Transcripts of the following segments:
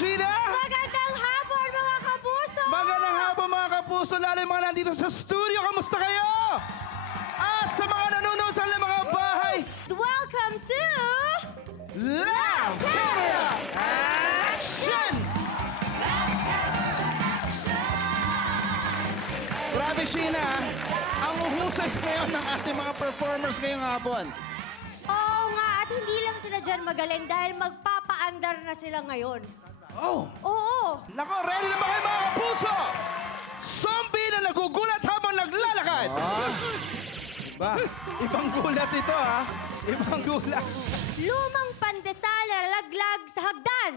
Sheena! Magandang hapon, mga kapuso! Magandang hapon mga kapuso, lalo yung mga nandito sa studio. Kamusta kayo? At sa mga nanonood sa mga bahay, Welcome to... Live Camera Action! Grabe, Sheena. Ang uhusay ngayon ng ating mga performers ngayong hapon. Oo nga, at hindi lang sila dyan magaling dahil magpapaandar na sila ngayon. Oh, Oo! nako, ready na ba kayo mga kapuso? Zombie na nagugulat habang naglalakad. Ba, ibang gulat ito ha. Ibang gulat. Lumang pandesal na laglag sa hagdan.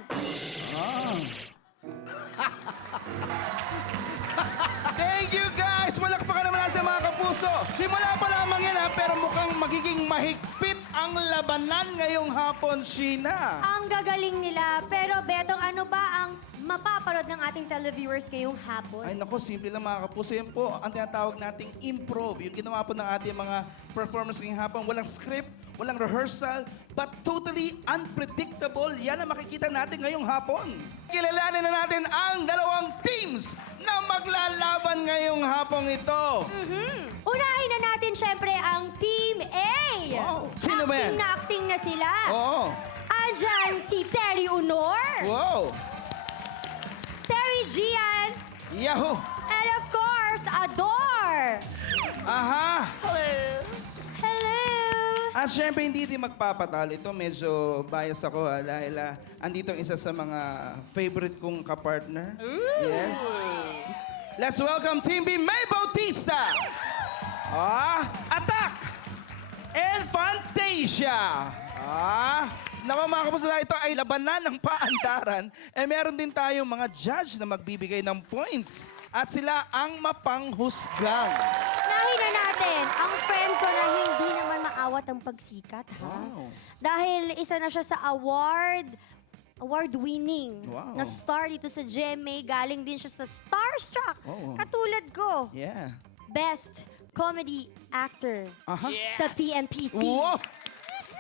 Thank you guys! Malakpakan naman natin mga kapuso. Simula pa lamang yan ha, pero mukhang magiging mahigpit ang labanan ngayong hapon, Sheena. Ang gagaling nila. Pero Betong, ano ba ang mapapanood ng ating televiewers ngayong hapon? Ay nako, simple lang mga kapuso. Yan po ang tinatawag nating improv. Yung ginawa po ng ating mga performers ngayong hapon. Walang script, walang rehearsal, but totally unpredictable. Yan ang makikita natin ngayong hapon. Kilalanin na natin ang dalawang teams na maglalaban ngayong hapong ito. Unahin na natin syempre ang Team A. Wow. Sino ba yan? Acting na acting na sila. Oo. Andyan si Terry Honor, Wow. Terry Gian, Yahoo! and of course, Ador. Aha! Hello. At syempre, hindi din magpapatalo. Ito medyo bias ako ha, dahil andito ang isa sa mga favorite kong kapartner. Yes. Let's welcome Team B, May Bautista! Attack! And Fantasia! Naku mga kapuso, ito ay labanan ng paandaran. Meron din tayong mga judge na magbibigay ng points. At sila ang mapanghusgang. Nahin na natin ang friend ko na hindi naman maawat ang pagsikat. Ha? Wow. Dahil isa na siya sa award-winning Wow. na star dito sa GMA. Galing din siya sa Starstruck. Oh. Katulad ko. Yeah. Best Comedy Actor Aha. sa PMPC. Wow!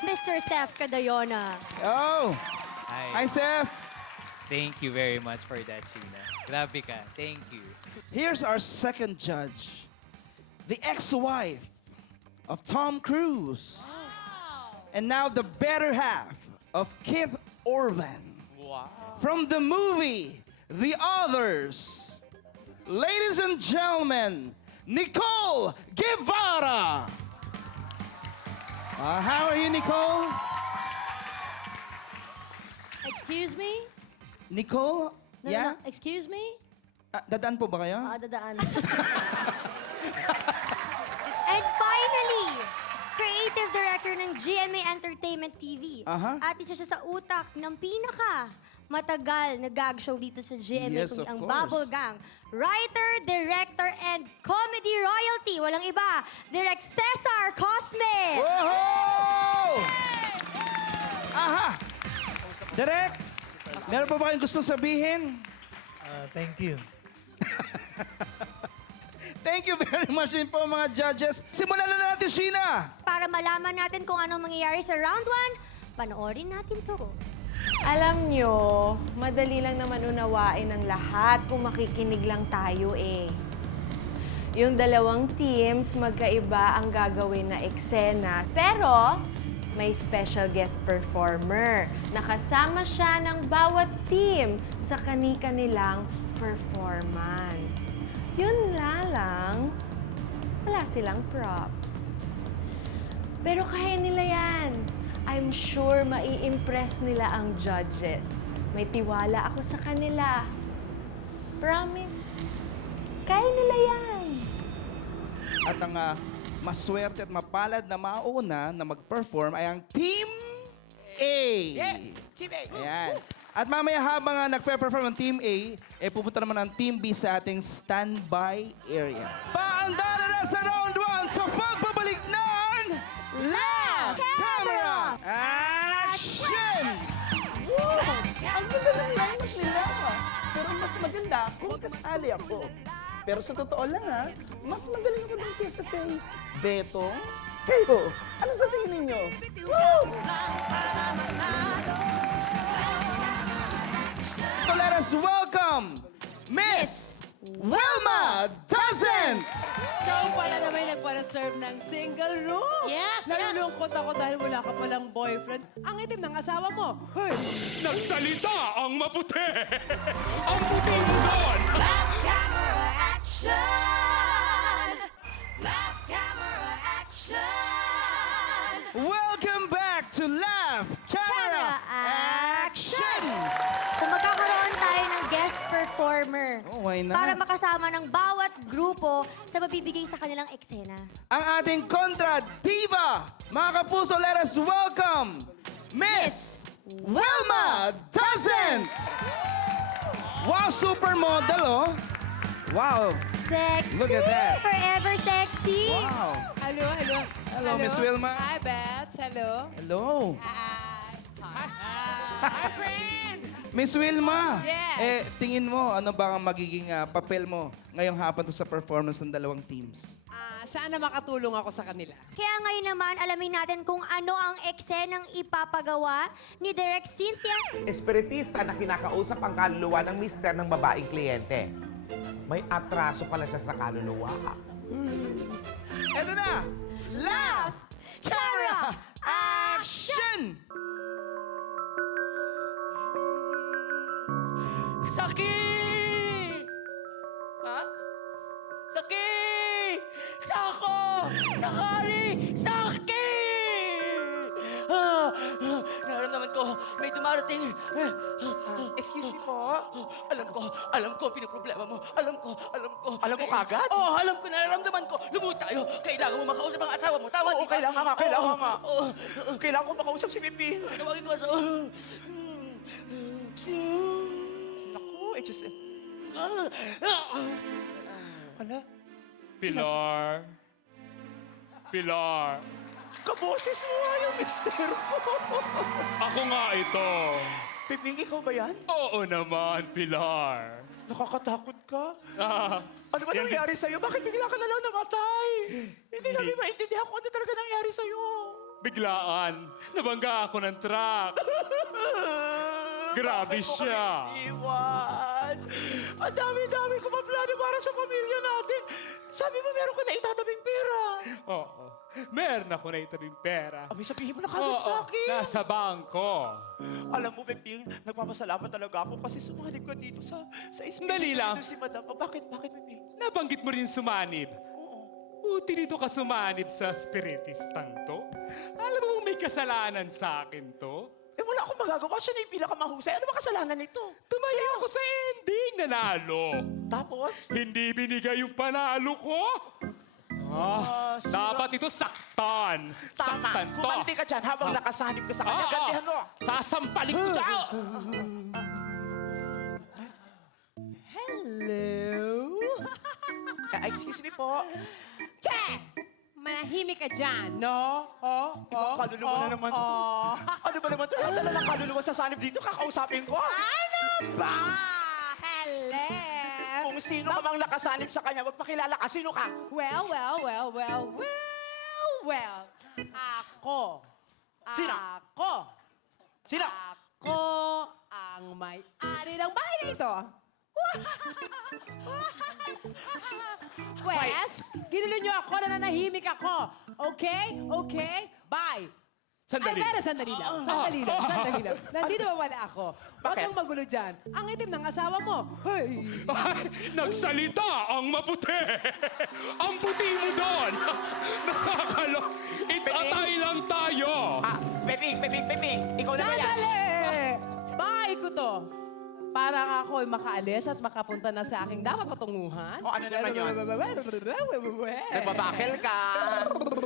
Mr. Seth Cadayona. Oh! Hi, Hi. Seth! Thank you very much for that, Sheena. Grabe ka. Thank you. Here's our second judge. The ex-wife of Tom Cruise. And now the better half of Keith Urban. Wow. From the movie, The Others. Ladies and gentlemen, Nicole Guevara. How are you, Nicole? Excuse me? Nicole? Yeah? Excuse me? Dadaan po ba kayo? Dadaan. And finally, creative director ng GMA Entertainment TV. Aha. At isa siya sa utak ng matagal na gag show dito sa GMA, Yes, kundi of ang course. Bubble Gang. Writer, director, and comedy royalty. Walang iba, Direk Cesar Cosme. Whoa! Aha! Direk, meron pa ba kayong gusto sabihin? Thank you. Thank you very much din po mga judges. Simulan na natin, Sheena! Para malaman natin kung anong mangyayari sa round 1, panoorin natin to. Alam nyo, madali lang naman unawain ng lahat kung makikinig lang tayo eh. Yung dalawang teams, magkaiba ang gagawin na eksena. Pero, may special guest performer. Nakasama siya ng bawat team sa kani-kanilang performance. Yun lang, wala silang props. Pero kaya nila yan. I'm sure mai-impress nila ang judges. May tiwala ako sa kanila. Promise. Kaya nila yan. At ang maswerte at mapalad na mauna na mag-perform ay ang Team A. Yeah, Team A. Ayan. At mamaya habang nagpe-perform ang Team A, pupunta naman ang Team B sa ating standby area. Paandara na sa round 1 sa pagbabalik ng Live Camera Action! Ang ganda ng lineup nila. Pero mas maganda kung kasali ako. Pero sa totoo lang mas magaling ako doon kaysa kay Betong. Kayo, ano sa tingin ninyo? Woo! welcome Miss Wilma Doesn't! Ikaw pala na may nagpa-reserve ng single room. Yes, Nalulungkot ako dahil wala ka palang boyfriend. Ang itim ng asawa mo. Hey! Nagsalita ang maputi! Ang puti mo doon! Camera action! Laugh camera action! Welcome back to Laugh Camera Action! Kung magkakaroon tayo ng guest performer Oh, why not? para makasama ng bawat grupo sa mabibigay sa kanilang eksena. Ang ating kontra diva! Mga kapuso, let us welcome Miss Wilma Doesn't! Wow, supermodel, oh! Wow! Sexy! Look at that. Forever sexy! Wow! Hello, hello. Hello, Miss Wilma. Hi, Beth. Hello. Hello! Hi, friend. Miss Wilma! Yes. Tingin mo, ano ba ang magiging papel mo ngayong hapon to sa performance ng dalawang teams? Sana makatulong ako sa kanila. Kaya ngayon naman, alamin natin kung ano ang eksenang ipapagawa ni Direk Cynthia. Espiritista na kinakausap ang kaluluwa ng mister ng babaeng kliyente. May atraso pala siya sa kaluluwa. Eto na! Laugh! Camera! Action! Sakit! Ha? Sakit! Sako! Sakari! Sakit! Nararamdaman ko, may dumarating. Excuse me po? Alam ko, pinoproblema mo. Alam ko. Alam mo kagad? Oo, alam ko, nararamdaman ko. Lumuhod tayo. Kailangan mo makausap ang asawa mo. Tama, Oo, di ba? kailangan nga. Oo. Kailangan ko makausap si Pipi. Tawagin ko sa... Naku, Diyos. Hala, Pilar. Pilar. kaboses mo nga yung mister mo. Ako nga ito. Piping, ikaw ba yan? Oo naman, Pilar. Nakakatakot ka. Ah, Ano ba yan din- nangyari sa'yo? Bakit bigla ka na lang namatay? Hindi namin maintindihan kung ano talaga nangyari sa'yo. Biglaan. Nabangga ako ng truck. Grabe Bakit mo siya. kami iniwan? Ang dami-dami ko pa plano para sa pamilya natin. Sabi mo meron ka na itatabing pera. Oo. Meron ako na itabing pera. Abi, sabihin mo na kagad sa akin. Nasa bangko. Alam mo, Peping, nagpapasalamat talaga ako kasi sumanib ka dito sa espiritu. Dali lang. Dito si Madam. Bakit, Peping? Nabanggit mo rin sumanib. Oo. Buti dito ka sumanib sa spiritistang to. Alam mo may kasalanan sa akin to? Eh, wala akong magagawa. Siya na yung pinakamahusay. Ano ba kasalanan nito? Tumaya ako sa ending, nanalo. Tapos? Hindi binigay yung panalo ko. Dapat ito saktan. Saktan to. Kumanti ka dyan habang nakasanib ka sa kanya. Oo. Gantihan mo. Sasampalik ko siya. Hello? Excuse me po. Che! Manahimik ka dyan, no? Kaluluwa na naman to. Ano ba naman to? Lahat na lang kaluluwa sa sanib dito. Kakausapin ko. Ano ba? Hello? Kung sino ka mang nakasanib sa kanya, magpakilala ka. Sino ka? Well. Ako. Sino? Ako. Sino? Ako ang may-ari ng bahay na ito. Wes, ginulo niyo ako na nanahimik ako. Okay? Bye. Sandali. Ay, pero sandali lang. Nandito ba wala ako? Huwag Bakit? kang magulo dyan. Ang itim ng asawa mo. Hey! Ay, nagsalita ang maputi. Ang puti mo doon. Nakakalo. It's atay lang tayo. Peping. Ikaw na ba yan? Sandali! Bahay ko to. Para ako'y makaalis at makapunta na sa aking dapat patunguhan. O, ano naman yun? Nagbabakel ka.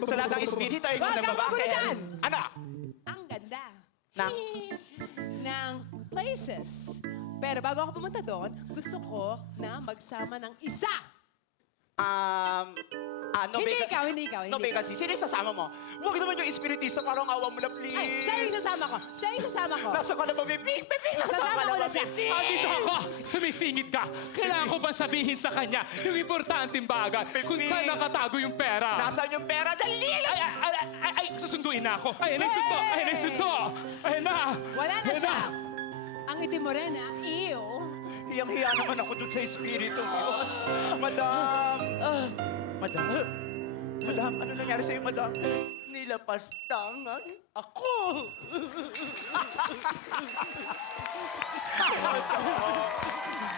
Sa lahat ng espiritu, ikaw Wag kang nagbabakel. magulo dyan. Ano? Ang ganda. Nang? Ng places. Pero bago ako pumunta doon, gusto ko na magsama ng isa. No Hindi vacancy. ikaw, hindi ikaw. No vacancy. Sino yung sasama mo? Huwag naman yung espiritista, parang awa mo na, please. Ay, siya yung sasama ko. Nasa ka na ba, Peping? Nasa Sasama ka ko na na ba, siya. Peping? Dito ako. Sumisingit ka. Kailangan ko ba sabihin sa kanya yung importanteng bagay kung saan nakatago yung pera? Nasaan yung pera? Dali! Ay, susunduin na ako. Ayun na yung sundo. Ayun na yung sundo. Ayun na. Wala na Ayun siya. Ang itim mo rin, ha? Ew. Hiyang-hiya naman ako dun sa espiritu yun. Madam! Madam, ano nangyari sa'yo, madam? Nilapastangan ako!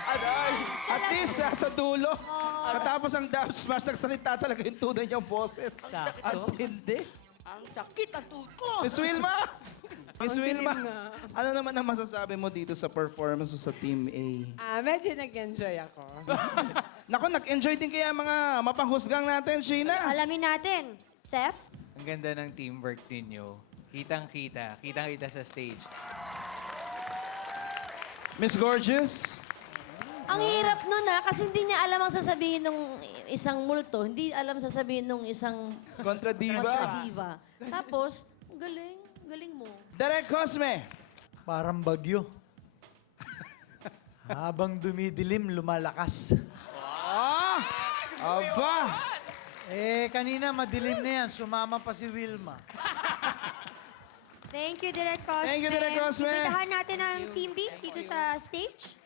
Aray! At least, sa dulo, katapos ang dab smash, nagsalita talaga yung tunay niyang boses. At hindi. Ang sakit ang tuhod ko! Miss Wilma! Miss Wilma, ano naman ang masasabi mo dito sa performance mo sa Team A? Medyo nag-enjoy ako. Naku, nag-enjoy din kaya mga mapanghusgang natin, Sheena. Alamin natin. Seth? Ang ganda ng teamwork ninyo. Kitang-kita. Kitang-kita sa stage. Miss Gorgeous? Ang hirap nun kasi hindi niya alam ang sasabihin ng isang multo. Hindi alam sasabihin ng isang Kontradiva. diva. Tapos, galing. Galing mo. Direk Cosme. Parang bagyo. Habang dumidilim, lumalakas. Ah! Aba! Kanina madilim na yan. Sumama pa si Wilma. Thank you, Direk Cosme. Thank you, Direk Cosme. Imbitahan natin ang Team B dito sa stage.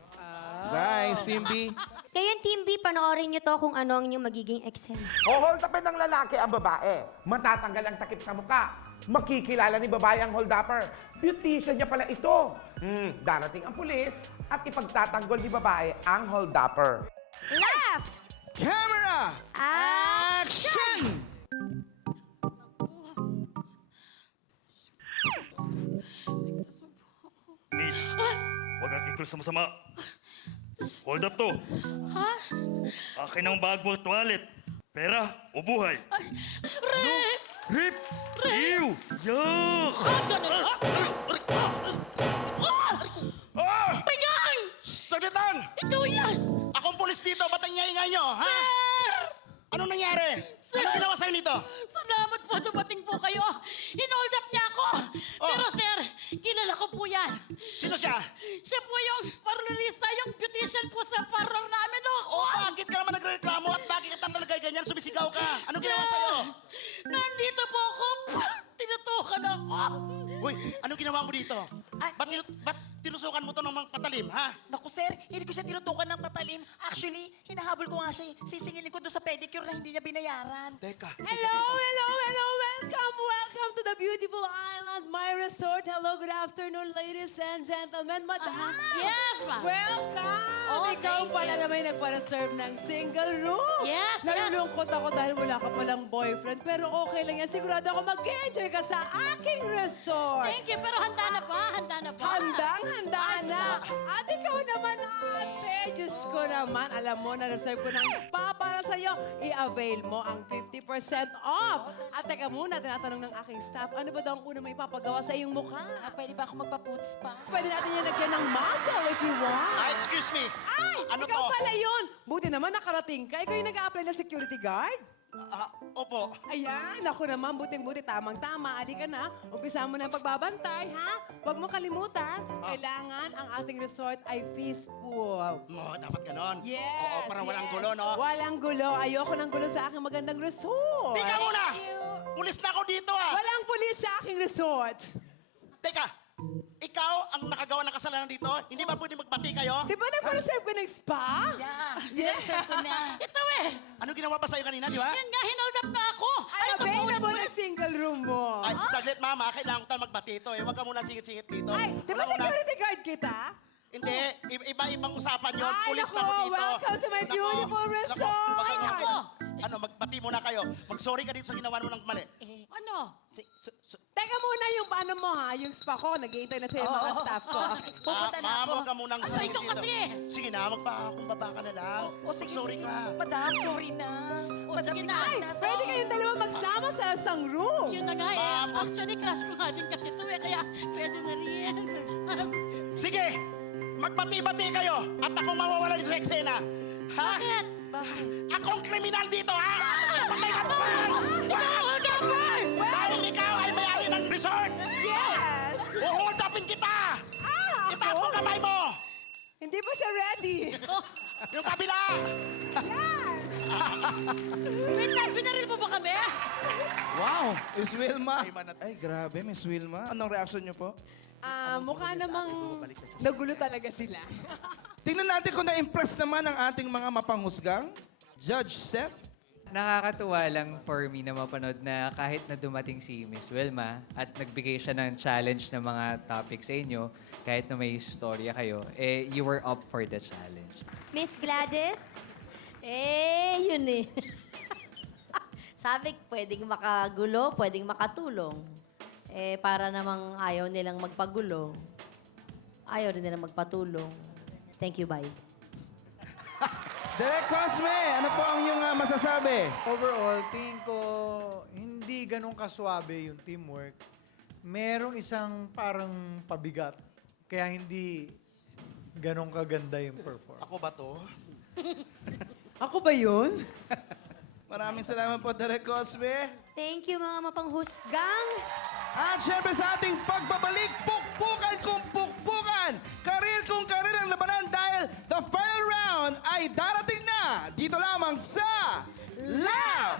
Guys, Team B. Ngayon, Team B, panoorin niyo to kung ano ang inyong magiging eksena. O hold upin ng lalaki ang babae. Matatanggal ang takip sa muka. Makikilala ni babae ang hold upper. Beautician niya pala ito. Darating ang pulis at ipagtatanggol ni babae ang hold upper. Laugh! Camera! Action! Miss, huwag kang kikul sa masama. Hold up to. Ha? Akin ang bag mo at wallet. Pera o buhay? Rip! Rip! Ew! Yuck! Pingang! Saglit lang! Ikaw yan! Akong pulis dito, ba't ang ingay nyo, ha? Anong nangyari? Anong ginawa sa'yo nito? Salamat po, dumating po kayo. Hinold up niya ako. Pero sir, kilala ko po yan. Sino siya? Siya po yung parlorista, yung beautician po sa parlor namin. O bakit ka naman nagreklamo at bakit ka nalagay ganyan? Sumisigaw ka. Anong ginawa sa'yo? Nandito po ako. Tinutukan ako. Uy, anong ginawa mo dito? Ba't tinusukan mo to ng mga patalim, ha? Naku sir, hindi ko siya tinutukan ng patalim. Actually, hinahabol ko nga siya. Sisingilin ko doon sa pedicure na hindi niya binayaran. Teka. Hello! Welcome to the beautiful island, my resort. Hello, good afternoon, ladies and gentlemen. Madam! Yes, ma'am. Welcome! Oh, Ikaw thank pala you. na may nagpa-reserve ng single room. Yes, yes. Nalulungkot ako dahil wala ka palang boyfriend. Pero okay lang yan. Sigurado ako mag-enjoy ka sa aking resort. Thank you, pero handa na pa. Handa na pa. Handang-handa na. At ikaw naman, ate. Diyos ko naman, alam mo, na-reserve ko ng spa para sa'yo. I-avail mo ang 50% off. At teka muna, tinatanong ng aking staff, ano ba daw ang una may ipapagawa sa iyong mukha? Pwede ba ako magpa-foot spa? Pwede natin yung lagyan ng muscle if you want. Excuse me. Ay, Ano ikaw to? pala yun. Buti naman nakarating ka. Ikaw yung nag-a-apply na security guard? Opo. Ayan, ako naman, buting-buti, tamang-tama. Alika na, umpisa mo na ang pagbabantay, ha? Huwag mo kalimutan, kailangan ang ating resort ay peaceful. Dapat ganon. Yes, Oo, parang walang yes. gulo, no? Walang gulo. Ayoko ng gulo sa aking magandang resort. Teka muna! Pulis na ako dito, ah! Walang pulis sa aking resort. Teka, ikaw ang nakagawa ng kasalanan dito? Hindi ba pwede magbati kayo? Di ba nagpa-reserve ko ng spa? Yeah, pinag-reserve ko na. Ito eh. Ano ginawa pa sa'yo kanina, di ba? Yan nga, hinold up na ako. Ay, available na single room mo. Ay, saglit, mama. Kailangan ko tayo magbati ito, eh. Huwag ka muna singit-singit dito. Ay, di ba Wala ko na- security guard kita? Hindi, iba-ibang usapan yon. Ay, Pulis na nako, ako dito. welcome to my Nako, beautiful nako, resort. wag Ay, kang- nako. Ano, magbati muna kayo. Mag-sorry ka dito sa ginawa mo ng mali. Ano? Teka muna yung paano mo ha, yung spa ko, nag-iintay na sa'yo mga staff ko. Pupunta na Ma'am, ako. huwag ka munang Aray ko singit-singit. kasi. Sige na, magpakumbaba ka na lang. O sige, Sorry sige. ka. Madam, sorry na. O, sige na. Ay, pwede kayong dalawa magsama sa isang room. Yun na nga eh. Ma'am, wag- Actually, crush ko nga din kasi ito eh. Kaya pwede na rin. Sige, magbati-bati kayo at ako mawawala dito sa eksena. Ha? Bakit? Akong kriminal dito, ha? Patay ka pa! Dahil ikaw ay may-ari ng resort! Yes! Uhold upin kita! Itaas mo kamay mo! Hindi pa siya ready. Yung kabila! Wait lang, binaril mo ba kami? Wow, Miss Wilma. Ay, grabe, Miss Wilma. Anong reaction niyo po? Mukha namang nagulo talaga sila. Tingnan natin kung na-impress naman ang ating mga mapanghusgang. Judge Seth. Nakakatuwa lang for me na mapanood na kahit na dumating si Miss Wilma at nagbigay siya ng challenge na mga topics sa inyo, kahit na may istorya kayo, eh, you were up for the challenge. Miss Gladys? Yun eh. Sabi, pwedeng makagulo, pwedeng makatulong. Eh, para namang ayaw nilang magpagulo, ayaw rin nilang magpatulong. Thank you, bye. Direk Cosme, ano po ang iyong masasabi? Overall, tingin ko hindi ganun kaswabe yung teamwork. Merong isang parang pabigat. Kaya hindi ganun kaganda yung performance. Ako ba to? Ako ba yun? Maraming salamat po, Direk Cosme. Thank you, mga mapanghusgang. At syempre sa ating pagbabalik, pukpukan kung pukpukan. Karir kung karir ang labanan dahil the final round ay darating na dito lamang sa Love!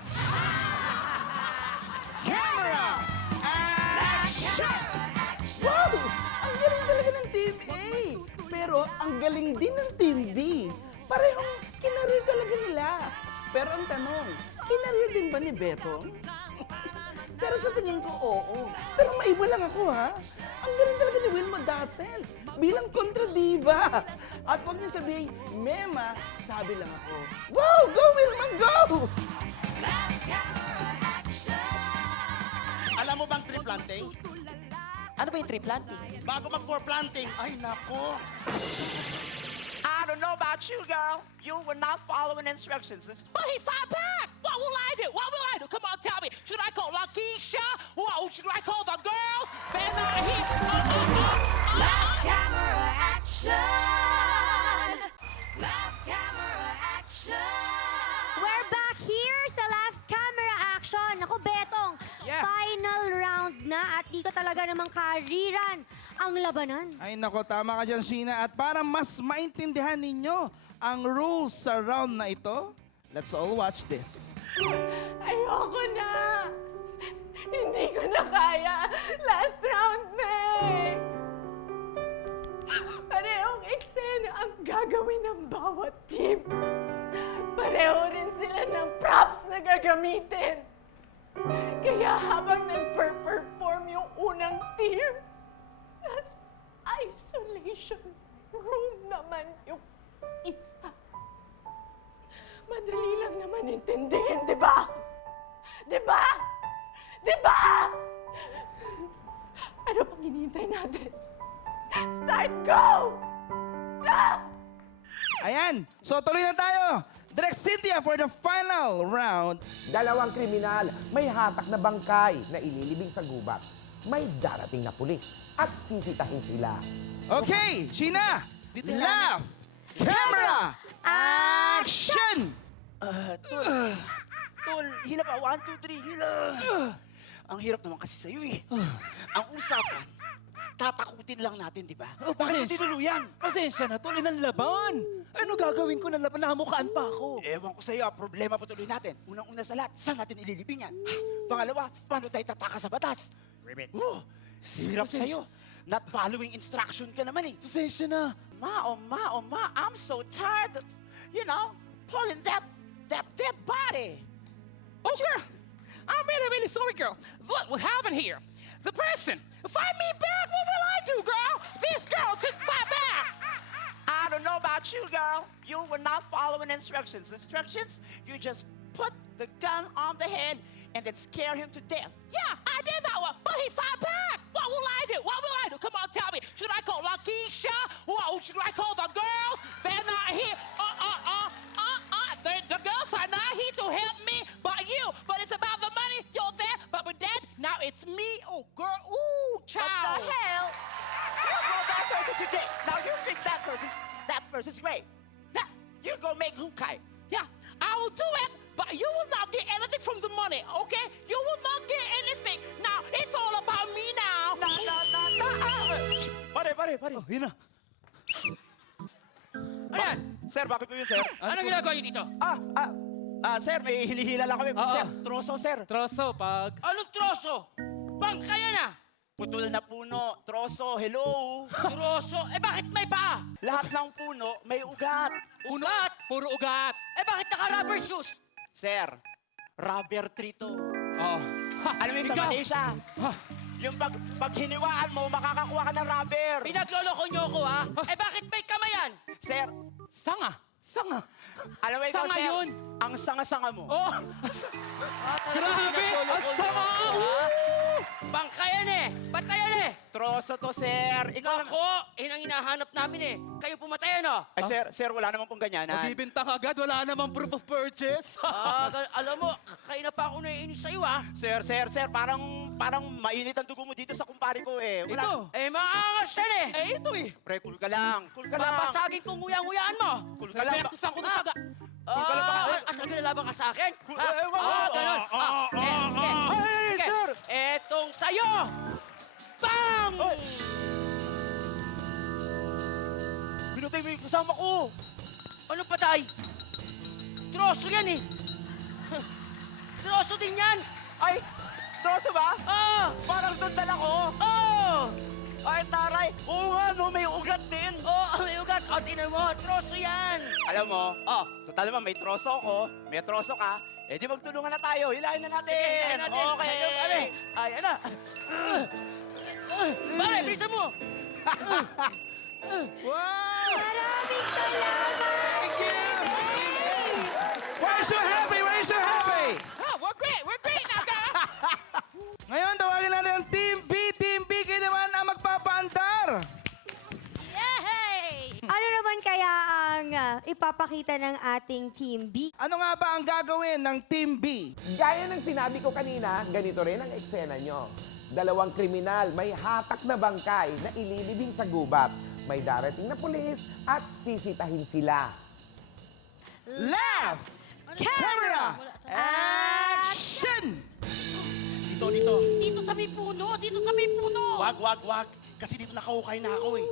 Camera! Action! Wow! Ang galing talaga ng Team A. Pero ang galing din ng Team B. Parehong kinarir talaga nila. Pero ang tanong, kinarir din ba ni Beto? Pero sa tingin ko, oo. Pero maiba lang ako, ha? Ang galing talaga ni Wilma Dassel bilang kontradiva. At huwag niyo sabihin, Mema, sabi lang ako. Wow! Go, Wilma, go! Alam mo bang tree planting? Ano ba yung tree planting? Bago mag-for planting, ay nako. I don't know about you, girl. You were not following instructions. But he fought back. What will I do? What will I do? Come on, tell me. Should I call Lakeisha? What should I call the girls? They're not here. Last camera action! Last camera action! We're back here sa live camera action. Ako, Betong, final round na at di ko talaga namang kariran ang labanan. Ay nako, tama ka dyan, Sheena. At para mas maintindihan ninyo ang rules sa round na ito, let's all watch this. Ayoko na! Hindi ko na kaya! Last round na eh! Parehong eksena ang gagawin ng bawat team. Pareho rin sila ng props na gagamitin. Kaya habang nag-perform yung unang team, nasa isolation room naman yung isa. Madali lang naman intindihin, di ba? Di ba? Di ba? Ano pang hinihintay natin? Start, go! Ah! Ayan, so tuloy na tayo. Direk Cynthia for the final round. Dalawang kriminal, may hatak na bangkay na ililibing sa gubat. May darating na pulis at sisitahin sila. Okay, Sheena, love, camera, action! Tol, hila pa. 1, 2, 3, hila. Ang hirap naman kasi sa'yo eh. Ang usapan, tatakutin lang natin, di ba? Bakit mo tinuluyan? Pasensya na, tuloy ng laban. Ano gagawin ko ng laban? Nahamukaan pa ako. Ewan ko sa'yo, problema patuloy natin. Unang-una sa lahat, saan natin ililibingan? Pangalawa, paano tayo tataka sa batas? Hirap sa'yo. Not following instruction ka naman eh. Pasensya na. Ma, I'm so tired of, you know, pulling that dead body. Oh, girl. I'm really sorry, girl. What happened here? The person fight me back. What will I do, girl? This girl took fight back. I don't know about you, girl. You were not following instructions. Instructions, you just put the gun on the head and then scare him to death. Yeah, I did that one, but he fought back. What will I do? What will I do? Come on, tell me. Should I call Lakeisha? What should I call the girls? They're not here. The girls are not here to help me, but you. But it's about the money. You're there, but we're dead. Now it's me. Oh, girl. Ooh, child. What the hell? You call that person today. Now you fix that person's grave. Now, you go make hukai. Yeah, I will do it, but you will not get anything from the money, okay? You will not get anything. Now, it's all about me now. Pare. Oh, yun na. Ayan. Sir, bakit po yun, sir? Anong ginagawa niyo dito? Sir, may hinihila lang kami. Oo. Sir, troso, sir. Troso, pag... Anong troso? Bangka yan ah! Putol na puno, troso, hello. Troso? Eh bakit may paa? Lahat ng puno may ugat. Ugat? Puro ugat. Eh bakit naka-rubber shoes? Sir, rubber tree to. Oh. Ha, Alam mo yung sa ikaw? Malaysia? Yung pag hiniwaan mo, makakakuha ka ng rubber. Pinagloloko niyo ako, ha? Eh bakit may kamayan? Sir, Sanga. Sanga. alam mo ikaw, Sanga sir, yun. ang sanga-sanga mo. Oh! Grabe! Ang sama! Bangka yan eh! Ba't yan eh? Troso to, sir. Ikaw Ako, yun ang hinahanap namin eh. Kayo pumatay ano? Ay, sir, wala naman pong ganyanan. Magbibintang agad, wala namang proof of purchase. Alam mo, kayo na pa ako naiinis sa'yo ah. Sir, parang mainit ang dugo mo dito sa kumpare ko eh. Ito? Eh, maangas yan eh. Eh, ito eh. Pre, cool ka lang. Cool ka lang. Papasagin kong nguyang-nguyaan mo. Cool ka lang. Pektusan ko na sa... Cool ka lang ba? At naglalaban ka sa akin? Cool- Ha? eh, wag- Ganun. Sige. Ay, Sige. sir! Etong sa'yo! Bang! Binutay mo yung kasama ko. Anong patay? Troso yan eh. Troso din yan. Ay, troso ba? Oh! Parang sundal ako. Oh! Ay, taray. Oo nga, no, may ugat din. Oh, may ugat. O, tinan mo. Troso yan. Alam mo, total naman, may troso ko, may troso ka, eh di magtulungan na tayo, hilahin na natin. Sige, hilahin natin. Okay. Ayun, ayan na. Pare, bilisan mo. Maraming salamat! Thank you! We're so happy! We're so happy! We're great. We're great now, girl. Ngayon, tawagin natin ang Team B. Team B, kayo naman ang magpapaandar. Yay! Ano naman kaya ang ipapakita ng ating Team B? Ano nga ba ang gagawin ng Team B? Gaya ng sinabi ko kanina, ganito rin ang eksena nyo. Dalawang kriminal, may hatak na bangkay na ililibing sa gubat. May darating na pulis at sisitahin sila. Left! Camera! Action! Dito, dito. Dito sa may puno. Dito sa may puno. Wag. Kasi dito nakahukay na ako eh.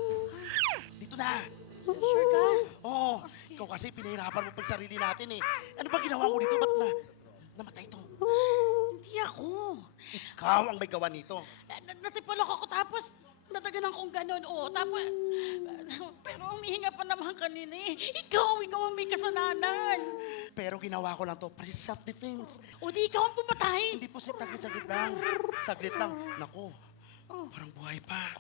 Dito na. Sure ka? Oo. Ikaw kasi pinahirapan mo pag sarili natin eh. Ano ba ginawa mo dito? Ba't namatay to? Hindi ako. Ikaw ang may gawa nito. Natipolok ako tapos nataganan kong ganun. Oh, tapos... pero humihinga pa naman kanina eh. Ikaw ang may kasalanan. Pero ginawa ko lang to para sa self-defense. O di ikaw ang pumatay. Hindi po saglit lang. Saglit lang. Nako, parang buhay pa.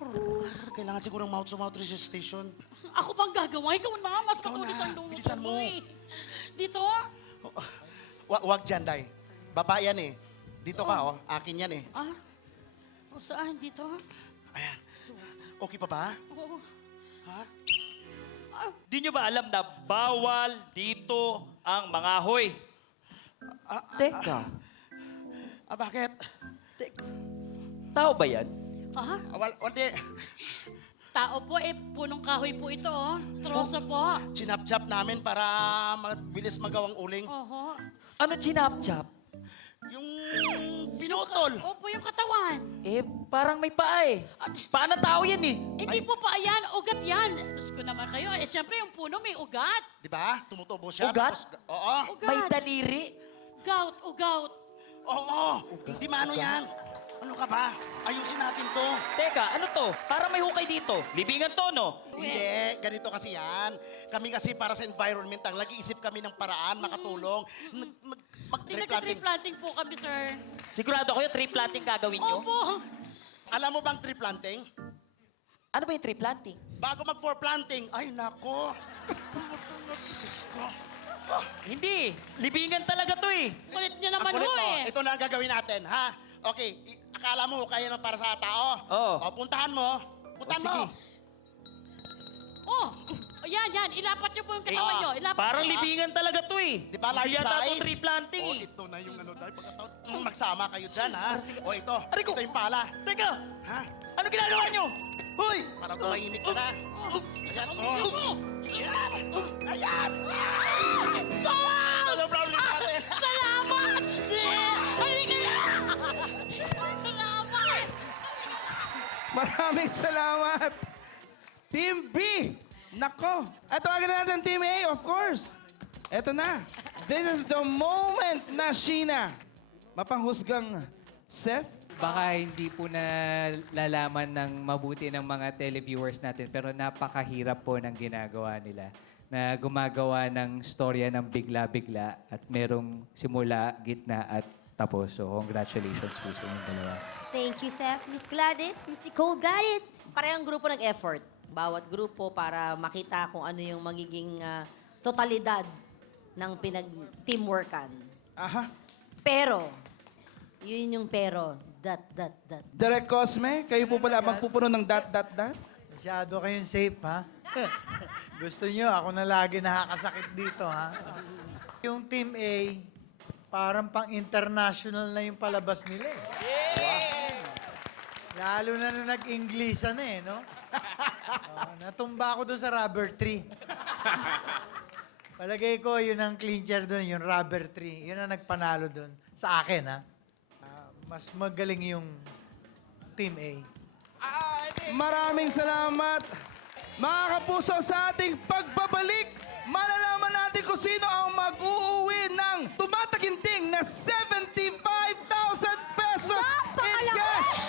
Kailangan siguro ng mouth-to-mouth resuscitation. Ako bang gagawa? Ikaw na, mas Ikaw matulis na. ang lungkot Bilisan mo. eh. Dito? Wag dyan, Day. Baba yan eh. Dito ka, oh. Akin yan eh. Ah? O saan? Dito? Ayan. Okay pa ba? Oo. Ha? Di nyo ba alam na bawal dito ang mangahoy? Teka, Bakit? tao ba yan? Ah? Hindi. Tao po eh. Punong kahoy po ito oh. Troso po. Chinap-chap namin para mabilis magawang uling. Oho. Ano chinap-chap? Yung pinutol. Opo, yung katawan. Eh, parang may paa eh. Paa na tao yan eh. Hindi po pa yan. Ugat yan. Diyos ko naman kayo. Eh, siyempre, yung puno may ugat. Di ba? Tumutubo siya. Ugat? Oo. Ugat. May daliri. Gout, ugout. Oo. Hindi mano yan. Ano ka ba? Ayusin natin to. Teka, ano to? Parang may hukay dito. Libingan to, no? Hindi, ganito kasi yan. Kami kasi para sa environmental, nag-iisip kami ng paraan, makatulong. Nagka-tree Mag-tree planting. planting po kami, sir. Sigurado kayo tree planting gagawin nyo? Opo. Alam mo bang tree planting? Ano ba yung tree planting? Bago mag-for planting, ay nako. Sus ko. Hindi! Libingan talaga to eh! Kulit niyo naman Ang kulit ho mo. eh. Ito na ang gagawin natin, ha? Okay, akala mo kaya na para sa tao? Oo. O, puntahan mo. Puntahan mo. sige. Oh, yan. Ilapat niyo po yung katawan niyo. Ilapat Parang niyo. libingan talaga to eh. Di ba life Hindi yata to size? tree planting Oh, eh. ito na yung ano dahil pagkataon. Magsama kayo dyan, ha? O, ito. Aray ko. Ito yung pala. Teka! Ha? Ano ginagawa nyo? Hoy! Parang tumahimik ka na. Isa kang Oh. bigo. Ayan! Ayan! Sol! Ano problem natin? Salamat! Halika na! Salamat! Maraming salamat. Team B. Nako. At tawagin na natin Team A, of course. Eto na. This is the moment na Sheena, mapanghusgang chef, Baka hindi po na lalaman ng mabuti ng mga televiewers natin, pero napakahirap po ng ginagawa nila na gumagawa ng storya ng bigla-bigla at merong simula, gitna at tapos. So, congratulations po sa inyong dalawa. Thank you, Seth. Miss Gladys, Miss Nicole Gladys. Parehong grupo nag-effort. Bawat grupo para makita kung ano yung magiging totalidad ng pinag-teamworkan. Aha. Pero, yun yung pero, dot. Direk Cosme, kayo po pala magpupuno ng ... Masyado kayong safe, ha? Gusto nyo, ako na lagi nakakasakit dito, ha? Yung Team A, parang pang-international na yung palabas nila, eh. Lalo na nung nag-Inglesan na, no? Natumba ako doon sa rubber tree. Palagay ko, yun ang clincher doon, yung rubber tree. Yun ang nagpanalo doon. Sa akin, ha? Mas magaling yung Team A. Maraming salamat. Mga kapuso, sa ating pagbabalik, malalaman natin kung sino ang mag-uuwi ng tumataginting na 75,000 pesos in cash.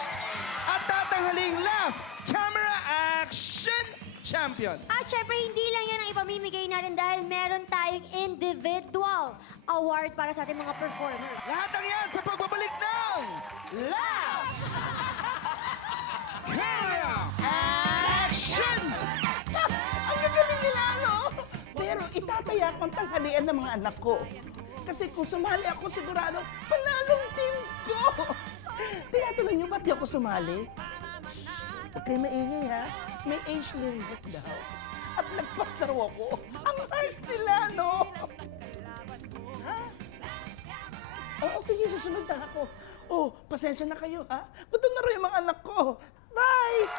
At tatanghaling Laugh Camera Action Champion. At syempre, hindi lang yan ang ipamimigay natin dahil meron tayong individual award para sa ating mga performers. Lahat ng yan sa pagbabalik ng Laugh Camera Action! Ang gagaling nila, no? Pero itataya ko ang tanghalian ng mga anak ko. Kasi kung sumali ako, sigurado, panalong team ko! Tinatanong niyo, ba't di ako sumali? Huwag kayo maingay, ha? May age limit daw. At nagpas na raw ako. Ang harsh nila, no? Ha? Oo, sige, susunod na ako. Oh, pasensya na kayo, ha? Gutom na raw yung mga anak ko. Bye!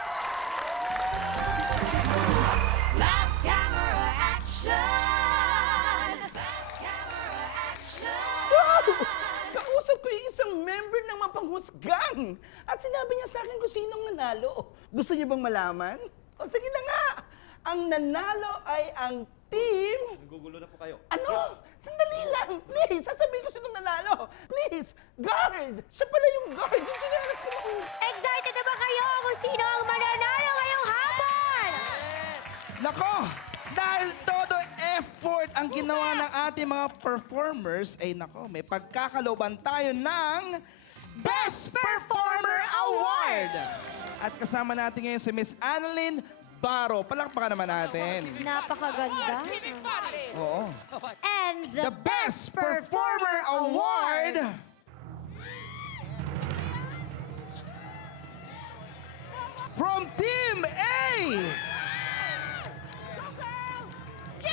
Laugh Camera Action! Wow! Kausap ko yung isang member ng Mapanghusgang. At sinabi niya sa akin kung sinong nanalo. Gusto niyo bang malaman? O sige na nga! Ang nanalo ay ang team... Nagugulo na po kayo. Ano? Sandali lang! Please! Sasabihin ko sinong nanalo! Please! Guard! Siya pala yung guard! Yung sinaras ko noon. Excited na ba kayo kung sino ang mananalo ngayong hapon? Nako! Dahil todo effort ang ginawa ng ating mga performers, ay nako, may pagkakalooban tayo ng Best Performer Award! At kasama natin ngayon si Miss Annalyn Baro. Palakpakan naman natin. Napakaganda. Oo. And The Best Performer Award from Team A!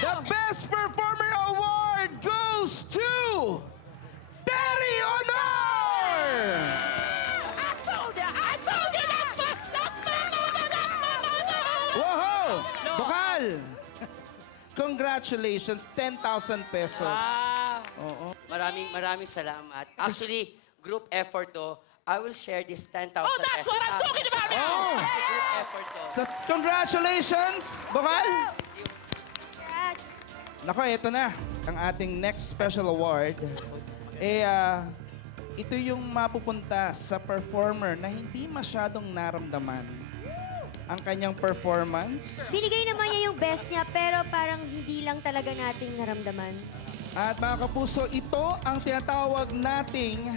The Best Performer Award goes to Terry Honor! I told you, that's my mother. Wow! Bokal! Congratulations, 10,000 pesos. Oo. Maraming salamat. Actually, group effort to. I will share this 10,000 pesos. Oh, that's what I'm talking about now. Oh! Group effort to. So, congratulations, Bokal! Nako, ito na. Ang ating next special award. Ito yung mapupunta sa performer na hindi masyadong naramdaman ang kanyang performance. Binigay naman niya yung best niya, pero parang hindi lang talaga nating naramdaman. At mga kapuso, ito ang tinatawag nating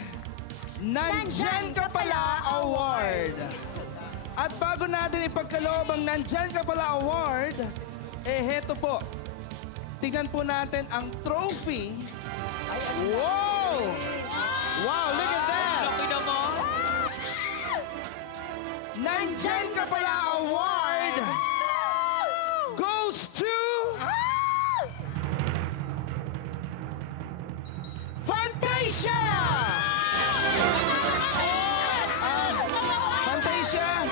Nandyan Ka Pala Award. At bago natin ipagkaloob ang Nandyan Ka Pala Award, heto po. Tingnan po natin ang trophy. Wow! Wow, look at that! Laki naman. Nandyan Ka Pala Award goes to Fantasia! Fantasia,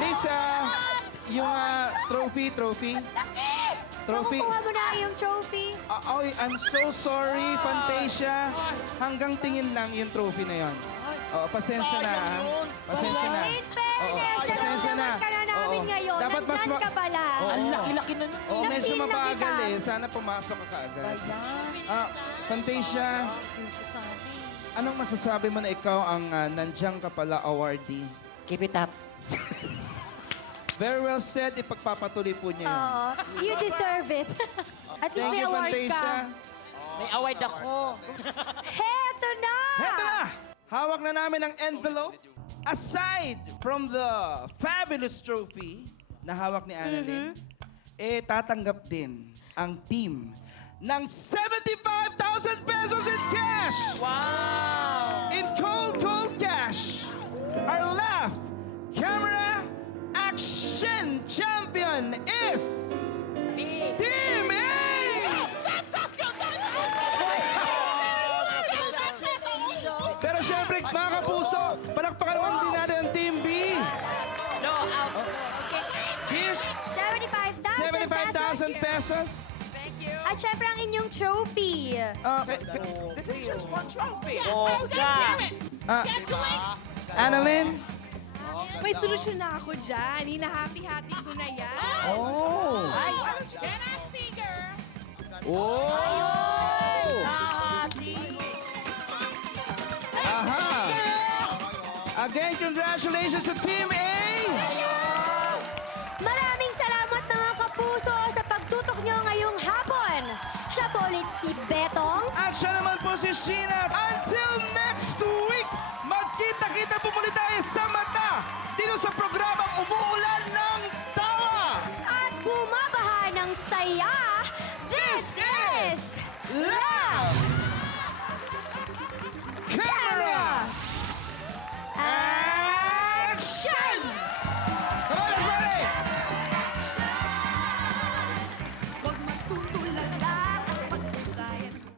please, yung trophy. Makukuha mo na yung trophy. I'm so sorry, Fantasia. Hanggang tingin lang yung trophy na yon. Oo, pasensya na. Pasensya na. In fairness, pasensya na. ka na namin ngayon. Dapat mas Nandyan ka pala. Oo. Ang laki-laki na nun. Oo, medyo Laki-laki mabagal ka. eh. Sana pumasok ka kaagad. Fantasia, anong masasabi mo na ikaw ang nandiyan ka pala awardee? Keep it up. Very well said. Ipagpapatuloy po niya yun. Oo. You deserve it. At least Thank may you, award Fantasia. ka. May award ako. Heto na! Heto na! Hawak na namin ang envelope. Aside from the fabulous trophy na hawak ni Annalyn, tatanggap din ang team ng 75,000 pesos in cash! Wow! In cold cash! Our laugh, camera, action champion is... Team A! Pero syempre, mga kapuso, palakpakan naman din natin ang Team B. No, out. Here's 75,000 pesos. At syempre ang inyong trophy. This is just one trophy. Annalyn? May solusyon na ako dyan. Hinahati-hati ko na yan. Oh! Can I see, girl? Oh! Aha! Again, congratulations to Team A! Maraming salamat mga kapuso sa pagtutok nyo ngayong hapon. Siya po ulit si Betong. At siya naman po si Sheena. Until next week, magkita-kita po muli tayo sa mata dito sa programa.